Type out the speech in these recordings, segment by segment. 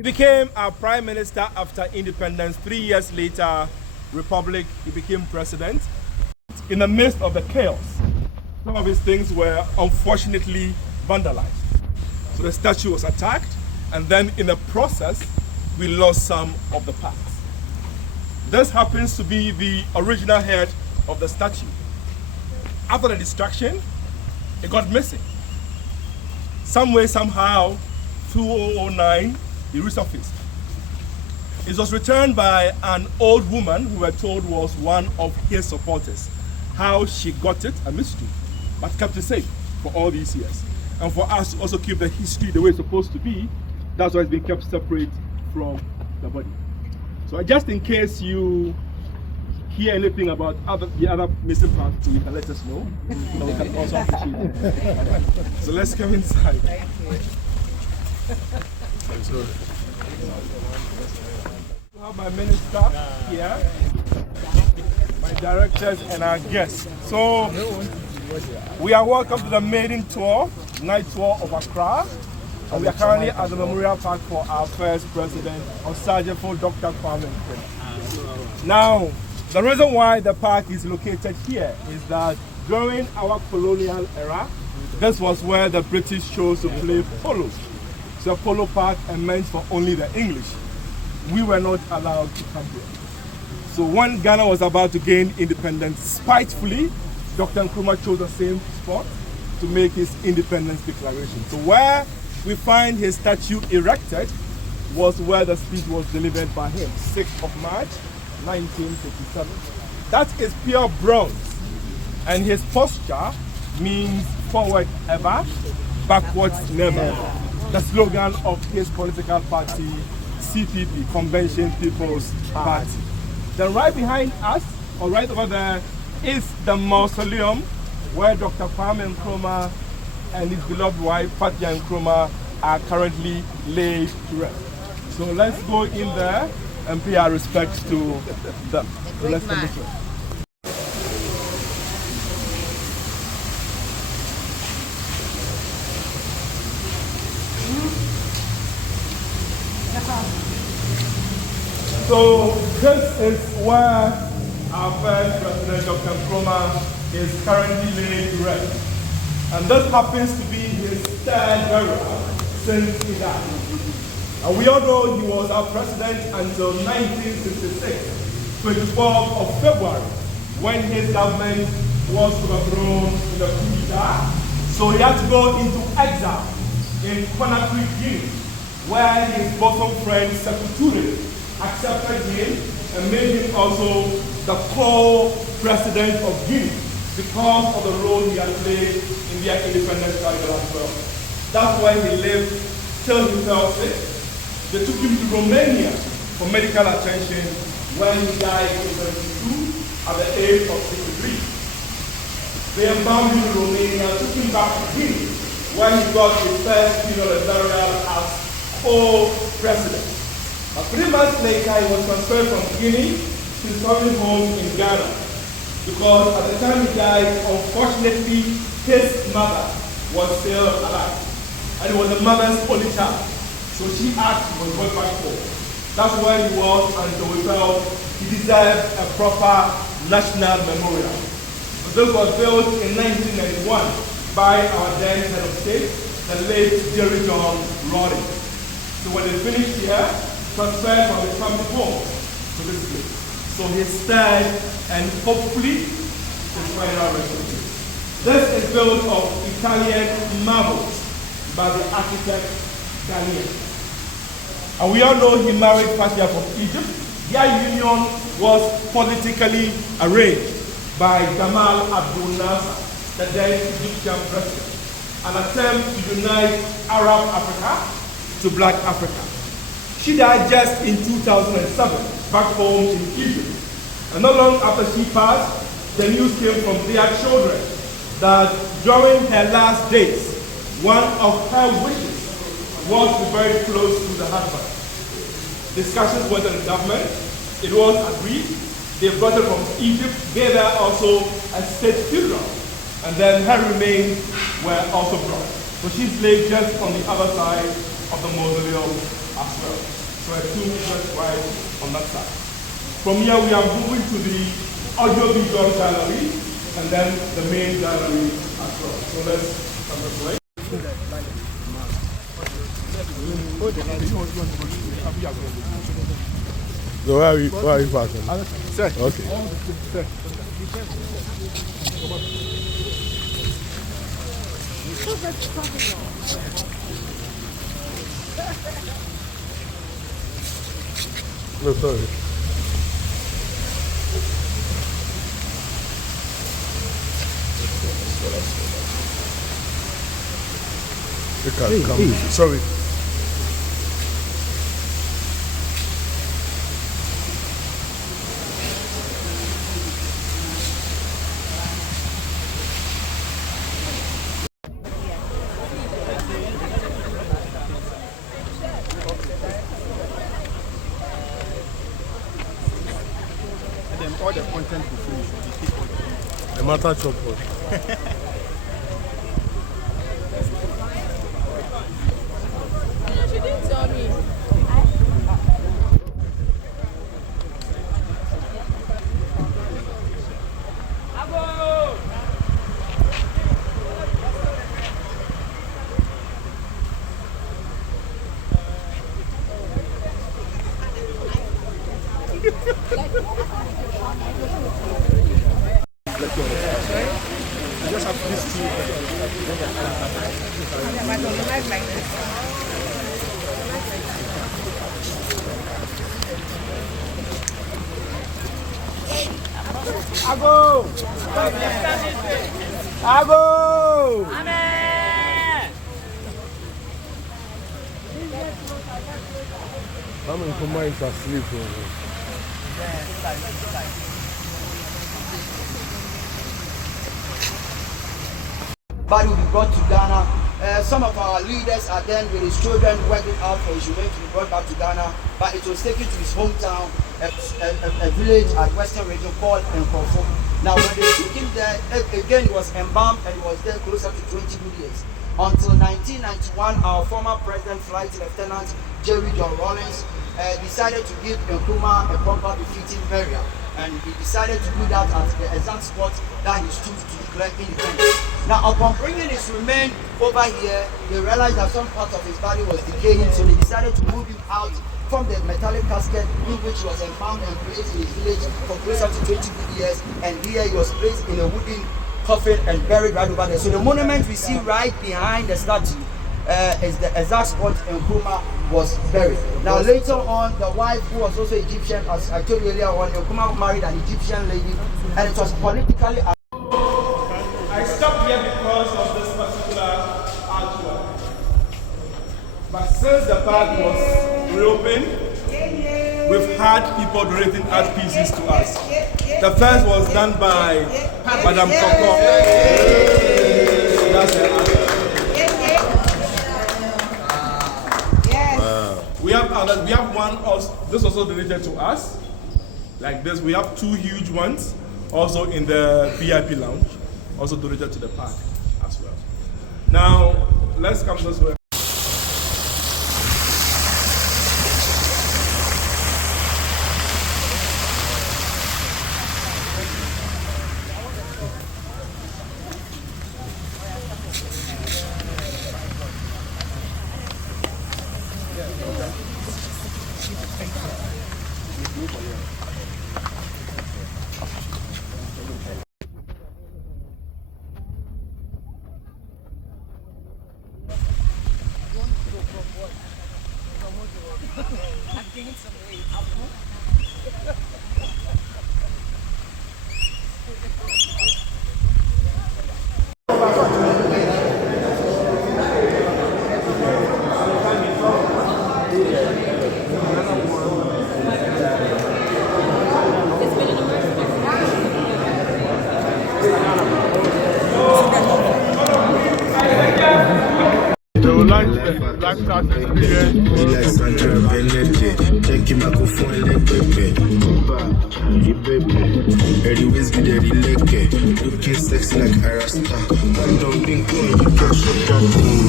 He became our prime minister after independence. 3 years later, republic, he became president. In the midst of the chaos, some of his things were unfortunately vandalized. So the statue was attacked, and then in the process, we lost some of the parts. This happens to be the original head of the statue. After the destruction, it got missing. Some way, somehow, 2009, it resurfaced. It was returned by an old woman who we were told was one of his supporters. How she got it, a mystery, but kept it safe for all these years. And for us to also keep the history the way it's supposed to be, that's why it's been kept separate from the body. So just in case you hear anything about the other missing parts, you can let us know. So we can also appreciate it. So let's come inside. Thank you. I have my minister here, my directors, and our guests. So we are welcome to the maiden tour, night tour of Accra. And we are currently at the Memorial Park for our first president, or Sergeant for Dr. Kwame Nkrumah. Now, the reason why the park is located here is that during our colonial era, this was where the British chose to play polo. So a polo park and meant for only the English. We were not allowed to come here. So when Ghana was about to gain independence, spitefully, Dr. Nkrumah chose the same spot to make his independence declaration. So where we find his statue erected was where the speech was delivered by him, 6th of March, 1957. That is pure bronze, and his posture means forward ever, backwards never. The slogan of his political party, CPP, Convention People's Party. Then right behind us, or right over there, is the mausoleum where Dr. Kwame Nkrumah and his beloved wife, Fatia Nkrumah, are currently laid to rest. So let's go in there and pay our respects to them. So let's come this way. So this is where our first president, Dr. Nkrumah, is currently laid to rest. And this happens to be his third burial since he died. And we all know he was our president until 1966, 24th of February, when his government was overthrown in the coup d'etat. So he had to go into exile in Conakry, Guinea, where his bosom friend Sekou Touré accepted him and made him also the co-president of Guinea, because of the role he had played in their independence struggle as well. That's why he lived till he fell sick. They took him to Romania for medical attention when he died in 1972 at the age of 63. They embalmed him in Romania, took him back to Guinea, where he got his first funeral and burial as co-president. But 3 months later, he was transferred from Guinea to his family home in Ghana. Because at the time he died, unfortunately, his mother was still alive. And it was the mother's only child. So she asked him to go back home. That's where he was, and so we felt he deserved a proper national memorial. So this was built in 1991 by our then head of state, the late Jerry John Rawlings. So when they finished here, transferred from the family home to this place. So his third and hopefully his final restoration. This is built of Italian marbles by the architect Galliano. And we all know he married Fatia from Egypt. Their union was politically arranged by Gamal Abdel Nasser, the then Egyptian president, an attempt to unite Arab Africa to Black Africa. She died just in 2007, back home in Egypt. And not long after she passed, the news came from their children that during her last days, one of her wishes was to be very close to the husband. Discussions went in the government. It was agreed. They brought her from Egypt, gave her also a state funeral. And then her remains were also brought. So she's laid just on the other side of the mausoleum as well. So a 2 meters wide on that side. From here we are moving to the audio-visual gallery and then the main gallery as well. So let's come this way. So where are you passing? Sir. Okay. Sir. No, sorry. You can come. Sorry. All the content we finish, The matter chop what? You didn't tell me. I just have these two. Ago! Ago! Amen. Kwame Nkrumah is asleep. Body will be brought to Ghana. Some of our leaders are then with his children working out for his remains to be brought back to Ghana, but it was taken to his hometown, a village at Western region called Nkrofo. Now when they took him there, again he was embalmed and he was there closer to 20 good years. Until 1991, our former President, Flight Lieutenant Jerry John Rawlings, decided to give Nkrumah a proper befitting burial. And he decided to do that at the exact spot that he stood to declare independence. Now, upon bringing his remains over here, they realized that some part of his body was decaying, so they decided to move him out from the metallic casket in which he was embalmed and placed in his village for closer to 20 good years. And here he was placed in a wooden coffin and buried right over there. So the monument we see right behind the statue is the exact spot Nkrumah was buried. Now later on, the wife, who was also Egyptian, as I told you earlier on, Nkrumah married an Egyptian lady, and it was politically. I stopped here because of this particular artwork. But since the park was reopened, we've had people donating art pieces to us. The first was done by Madam Koko. That's the art. We have others. We have one also. This also donated to us. Like this, we have 2 huge ones also in the VIP lounge, also donated to the park as well. Now let's come this way. I'm gaining some weight. Looking sexy like Arasta. I don't think you can shut that thing.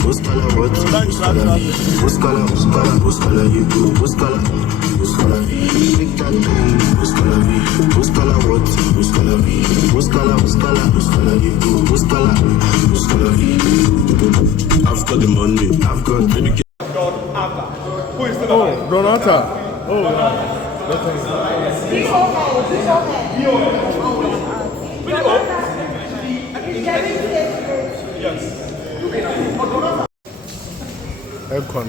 Who's color what? Buscala, you do, buscala, big that time, buscala what, buscala, you do, buscala, I've got the money, I've got baby. God Atta. Who is still alive? Donata. Oh, yeah. Yes. Econ.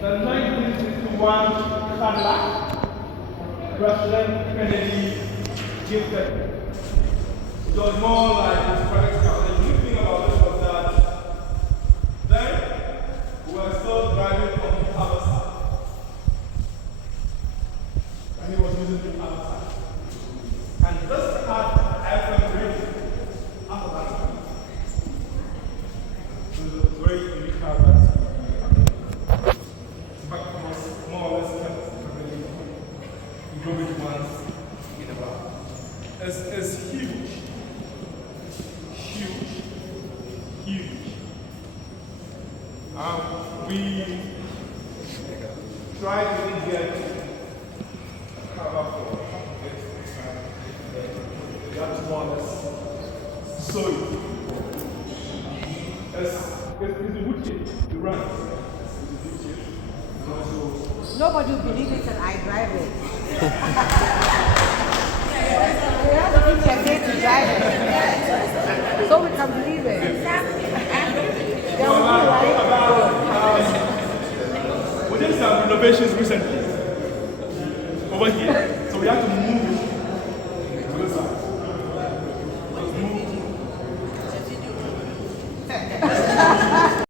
The 1961 Cadillac, President Kennedy gifted. It was more like his credit card. The unique thing about this was that then we were still driving on the other side. And he was using the other side. And this had FM radio after that time. So it was a very unique car that was more or less kept really. We drove it once in a while. It's huge. Huge. We tried to get cover for it. That's more or less so it's the wood chip, the run. Nobody will believe it and I drive it. We have to keep their day to drive it. So we can believe it. We did some renovations recently over here, so we have to move it